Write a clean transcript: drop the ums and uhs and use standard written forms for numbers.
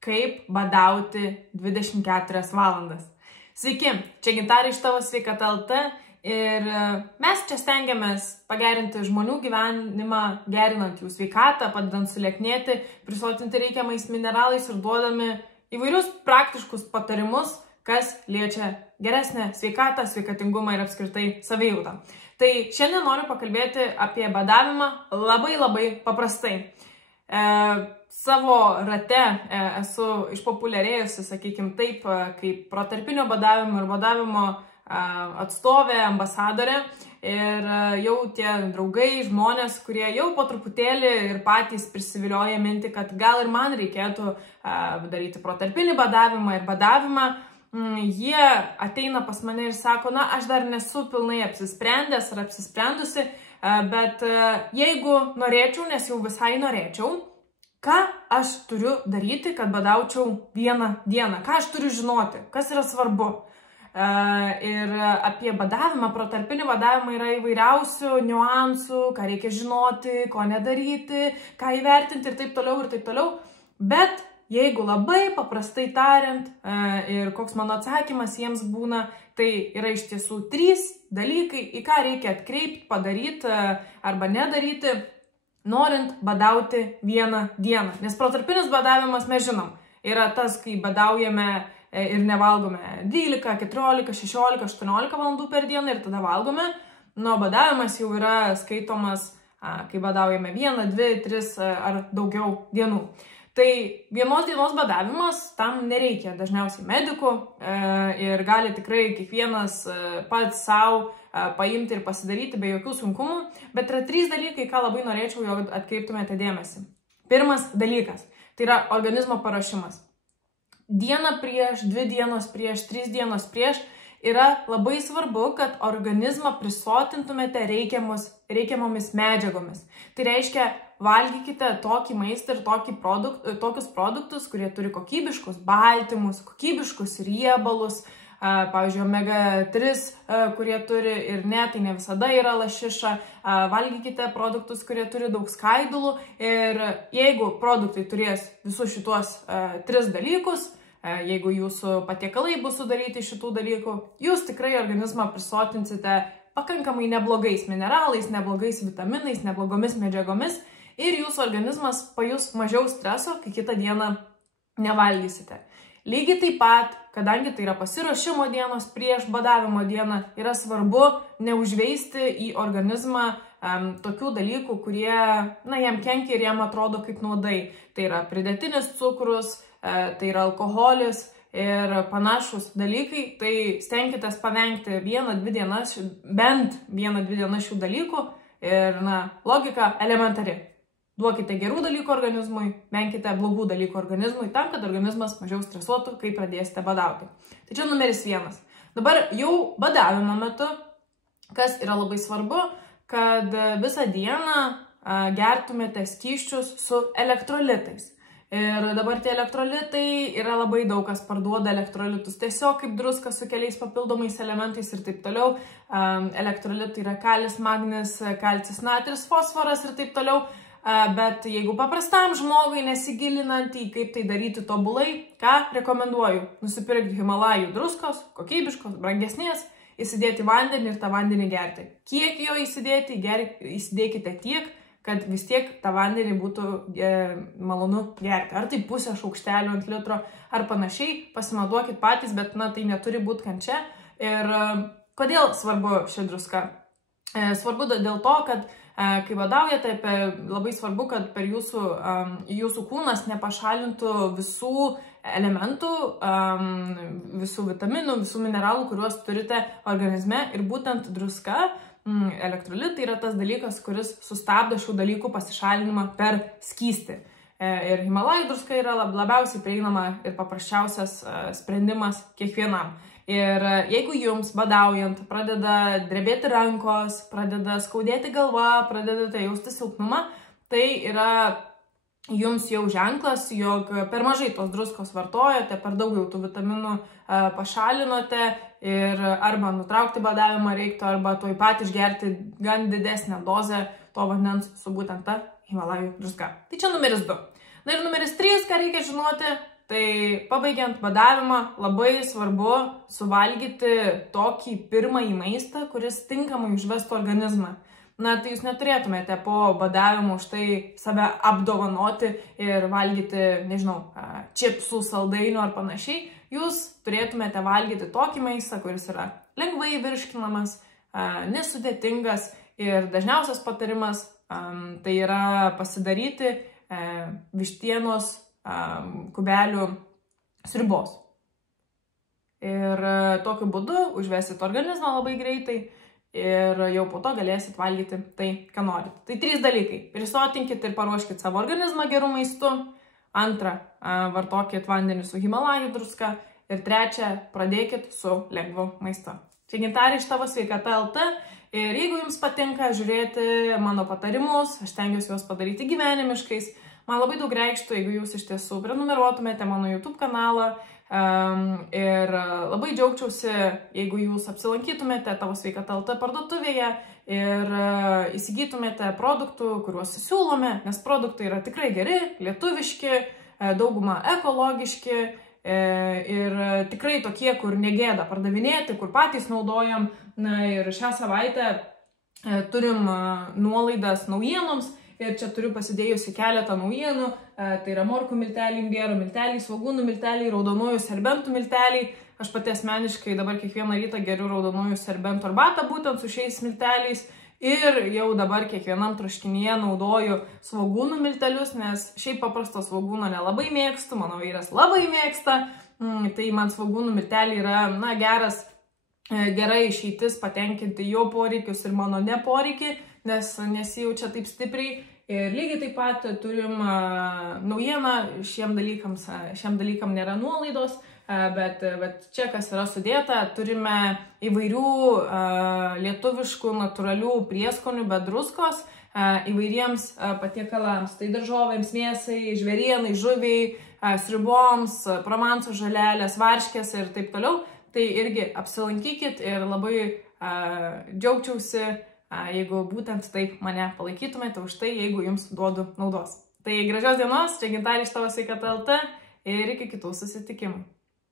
kaip badauti 24 valandas. Sveiki, čia Gintarė iš Tavo Sveikata LT ir mes čia stengiamės pagerinti žmonių gyvenimą, gerinant jų sveikatą, padedant sulieknėti, prisotinti reikiamais mineralais ir duodami įvairius praktiškus patarimus, kas liečia geresnę sveikatą, sveikatingumą ir apskritai savijautą. Tai šiandien noriu pakalbėti apie badavimą labai paprastai. Savo rate esu išpopuliarėjusi, sakykime taip, kaip protarpinio badavimo ir badavimo atstovė, ambasadorė. Ir jau tie draugai, žmonės, kurie jau po truputėlį ir patys prisivilioja mintį, kad gal ir man reikėtų daryti protarpinį badavimą ir badavimą, jie ateina pas mane ir sako, na, aš dar nesu pilnai apsisprendęs ar apsisprendusi, bet jeigu norėčiau, nes jau visai norėčiau, ką aš turiu daryti, kad badaučiau vieną dieną, ką aš turiu žinoti, kas yra svarbu. Ir apie badavimą, protarpinį badavimą yra įvairiausių niuansų, ką reikia žinoti, ko nedaryti, ką įvertinti ir taip toliau. Bet jeigu labai paprastai tariant ir koks mano atsakymas jiems būna, tai yra iš tiesų 3 dalykai, į ką reikia atkreipti, padaryti arba nedaryti, norint badauti vieną dieną. Nes protarpinis badavimas, mes žinom, yra tas, kai badaujame ir nevalgome 12, 14, 16, 18 valandų per dieną ir tada valgome. Nu, badavimas jau yra skaitomas, kai badaujame 1, 2, 3 ar daugiau dienų. Tai vienos dienos badavimas, tam nereikia dažniausiai medikų ir gali tikrai kiekvienas pats savo paimti ir pasidaryti be jokių sunkumų. Bet yra 3 dalykai, ką labai norėčiau, jog atkreiptumėte dėmesį. Pirmas dalykas, tai yra organizmo paruošimas. Dieną prieš, 2 dienos prieš, 3 dienos prieš yra labai svarbu, kad organizmą prisotintumėte reikiamomis medžiagomis. Tai reiškia, valgykite tokį maistą ir tokius produktus, kurie turi kokybiškus baltymus, kokybiškus riebalus, pavyzdžiui, omega-3, kurie turi ir ne, tai ne visada yra lašiša. Valgykite produktus, kurie turi daug skaidulų ir jeigu produktai turės visus šituos 3 dalykus, jeigu jūsų patiekalai bus sudaryti šitų dalykų, jūs tikrai organizmą prisotinsite pakankamai neblogais mineralais, neblogais vitaminais, neblogomis medžiagomis ir jūsų organizmas pajus mažiau streso, kai kitą dieną nevalgysite. Lygiai taip pat, kadangi tai yra pasiruošimo dienos prieš badavimo dieną, yra svarbu neužveisti į organizmą tokių dalykų, kurie, na, jam kenkia ir jam atrodo kaip nuodai. Tai yra pridėtinis cukrus, tai yra alkoholis ir panašus dalykai. Tai stenkitės pavengti bent 1-2 dienas šių dalykų ir, na, logika elementari. Duokite gerų dalykų organizmui, venkite blogų dalykų organizmui, tam, kad organizmas mažiau stresuotų, kai pradėsite badauti. Tai čia numeris 1. Dabar jau badavimo metu, kas yra labai svarbu, kad visą dieną gertumėte skysčius su elektrolitais. Ir dabar tie elektrolitai yra labai daug kas parduoda elektrolitus tiesiog kaip druską su keliais papildomais elementais ir taip toliau. Elektrolitai yra kalis, magnis, kalcis, natris, fosforas ir taip toliau. Bet jeigu paprastam žmogui nesigilinant į kaip tai daryti tobulai, ką rekomenduoju? Nusipirkti Himalajų druskos, kokybiškos, brangesnės, įsidėti vandenį ir tą vandenį gerti. Kiek jo įsidėti? Įsidėkite tiek, kad vis tiek tą vandenį būtų malonu gerti. Ar tai pusę šaukštelio ant litro, ar panašiai, pasimatuokit patys, bet, na, tai neturi būti kančia. Ir kodėl svarbu ši druska? Svarbu dėl to, kad kai badaujate, labai svarbu, kad per jūsų kūnas nepašalintų visų elementų, visų vitaminų, visų mineralų, kuriuos turite organizme. Ir būtent druska, elektrolitai yra tas dalykas, kuris sustabdo šių dalykų pasišalinimą per skystį. Ir Himalajų druska yra labiausiai prieinama ir paprasčiausias sprendimas kiekvienam. Ir jeigu jums badaujant pradeda drebėti rankos, pradeda skaudėti galva, pradedate jausti silpnumą, tai yra jums jau ženklas, jog per mažai tos druskos vartojate, per daug jau tų vitaminų pašalinote ir arba nutraukti badavimą reiktų, arba tuoj pat išgerti gan didesnę dozę to vandens su būtent ta Himalajų druska. Tai čia numeris 2. Na ir numeris 3, ką reikia žinoti, Tai pabaigiant badavimą, labai svarbu suvalgyti tokį pirmąjį maistą, kuris tinkamai užvestų organizmą. Na, tai jūs neturėtumėte po badavimo už tai save apdovanoti ir valgyti, nežinau, čipsų, saldainių ar panašiai. Jūs turėtumėte valgyti tokį maistą, kuris yra lengvai virškinamas, nesudėtingas ir dažniausias patarimas tai yra pasidaryti vištienos kubelių sriubos. Ir tokiu būdu užvesit organizmą labai greitai ir jau po to galėsit valgyti tai, ką norit. Tai 3 dalykai. Prisotinkit ir paruoškit savo organizmą gerų maistų. 2. Vartokit vandenį su Himalajų druska. Ir 3. Pradėkit su lengvu maistu. Čia Gintarė iš Tavo sveikata LT. Ir jeigu jums patinka žiūrėti mano patarimus, aš stengiuosi juos padaryti gyvenimiškais. Man labai daug reikštų, jeigu jūs iš tiesų prenumeruotumėte mano YouTube kanalą. Ir labai džiaugčiausi, jeigu jūs apsilankytumėte Tavo sveikata LT parduotuvėje ir įsigytumėte produktų, kuriuos siūlome, nes produktai yra tikrai geri, lietuviški, dauguma ekologiški ir tikrai tokie, kur negėda pardavinėti, kur patys naudojam. Na ir šią savaitę turim nuolaidas naujienoms. Ir čia turiu pasidėjusi keletą naujienų, tai yra morkų milteliai, imbiero milteliai, svogūnų milteliai, raudonųjų serbentų milteliai. Aš pati asmeniškai dabar kiekvieną rytą geriu raudonųjų serbentų arbatą būtent su šiais milteliais. Ir jau dabar kiekvienam troškinyje naudoju svogūnų miltelius, nes šiaip paprasto svogūno nelabai mėgstu, mano vyras labai mėgsta. Tai man svogūnų milteliai yra gera išeitis patenkinti jo poreikius ir mano neporeikį, nes nesijaučia taip stipriai. Ir lygiai taip pat turim naujieną, šiem dalykam nėra nuolaidos, bet čia kas yra sudėta, turime įvairių lietuviškų natūralių prieskonių be druskos įvairiems patiekalams. Tai daržovėms, mėsai, žvėrienai, žuviai, sriuboms, promanso žolelės, varškės ir taip toliau. Tai irgi apsilankykit ir labai džiaugčiausi, jeigu būtent taip mane palaikytumėte už tai, jeigu jums duodu naudos. Tai gražios dienos, čia Gintarė iš Tavo sveikata LT ir iki kitų susitikimų.